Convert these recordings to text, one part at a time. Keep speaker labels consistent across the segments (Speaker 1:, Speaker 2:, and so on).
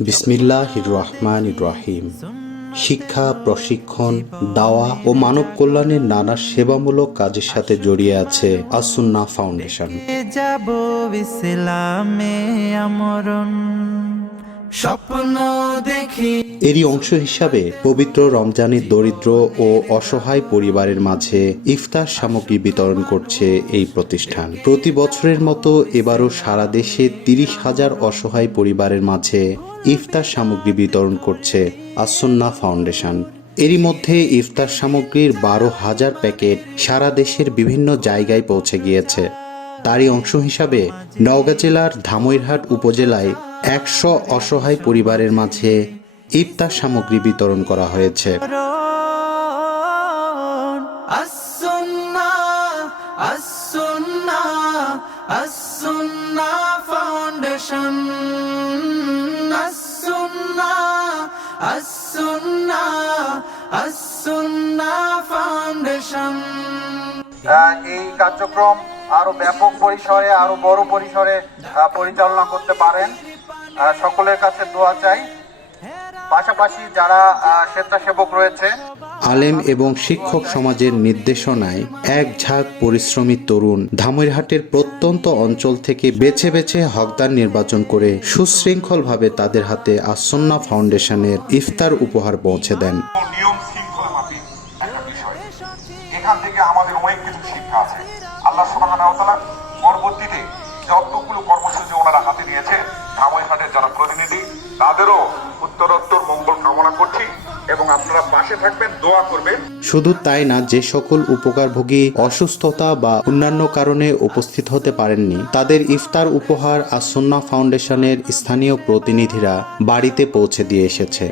Speaker 1: বিসমিল্লাহ রহমান রাহিম। শিক্ষা, প্রশিক্ষণ, দাওয়া ও মানব কল্যাণের নানা সেবামূলক কাজের সাথে জড়িয়ে আছে আসুন্না ফাউন্ডেশন।
Speaker 2: যাব ইসলামে আমরণ। স্বপ্ন দেখি।
Speaker 1: এরই অংশ হিসাবে পবিত্র রমজানের দরিদ্র ও অসহায় পরিবারের মাঝে ইফতার সামগ্রী বিতরণ করছে এই প্রতিষ্ঠান। প্রতি বছরের মতো এবারও সারা দেশে তিরিশ হাজার অসহায় পরিবারের মাঝে ইফতার সামগ্রী বিতরণ করছে আসন্না ফাউন্ডেশন। এরই মধ্যে ইফতার সামগ্রীর বারো হাজার প্যাকেট সারা দেশের বিভিন্ন জায়গায় পৌঁছে গিয়েছে। তারই অংশ হিসাবে নওগাঁ জেলার ধামইরহাট উপজেলায় একশো অসহায় পরিবারের মাঝে ইফতার সামগ্রী বিতরণ করা হয়েছে।
Speaker 3: এই কার্যক্রম আরও ব্যাপক পরিসরে আরও বড় পরিসরে পরিচালনা করতে পারেন। সকলের কাছে দোয়া চাই। পাশাপাশি যারা স্বেচ্ছাসেবক রয়েছে
Speaker 1: আলেম এবং শিক্ষক সমাজের নির্দেশনায় এক ঝাঁক পরিশ্রমী তরুণ ধামইরহাটের প্রত্যন্ত অঞ্চল থেকে বেছে বেছে হকদার নির্বাচন করে সুশৃঙ্খলভাবে তাদের হাতে আসন্না ফাউন্ডেশনের ইফতার উপহার পৌঁছে দেন।
Speaker 4: নিয়ম এখান থেকে আমাদের অনেক কিছু শিক্ষা আছে। আল্লাহ সুবহানাহু ওয়া তাআলা পরবর্তীতে যতগুলো কর্মসূচি ওনারা হাতে নিয়েছে ধামইরহাটের যারা প্রতিনিধি তাদেরও উত্তরোত্তর মঙ্গল কামনা করছি এবং আপনারা পাশে থাকবেন দোয়া করবেন।
Speaker 1: শুধু তাই না যে সকল উপকারভোগী অসুস্থতা বা অন্যান্য কারণে উপস্থিত হতে পারেননি তাদের ইফতার উপহার আসন্না ফাউন্ডেশনের স্থানীয় প্রতিনিধিরা বাড়িতে পৌঁছে দিয়ে এসেছে।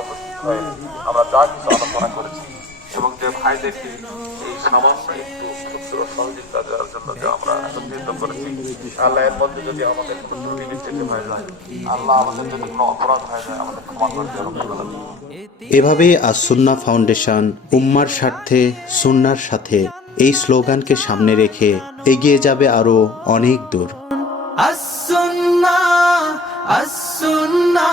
Speaker 4: উপস্থিত হয়ে আমরা যা কিছু আলোচনা করেছি এবং যে ভাইদেরকে এই সামান্য একটু ক্ষুদ্র সহযোগিতা দেওয়ার জন্য যে আমরা একত্রিত করেছি। আল্লাহ এর মধ্যে যদি আমাদের কোনো ত্রুটি নিশ্চিত হয়ে যায় আল্লাহ আমাদের যদি কোনো অপরাধ হয়ে যায় আমাদের ক্ষমা করে দেওয়ার
Speaker 1: এভাবেই আসুন্না ফাউন্ডেশন উম্মার স্বার্থে সুন্নার সাথে এই স্লোগানকে সামনে রেখে এগিয়ে যাবে আরও অনেক দূর।
Speaker 2: আসুন্না আসুন্না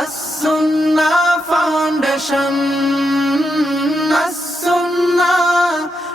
Speaker 2: আসুন্না ফাউন্ডেশন।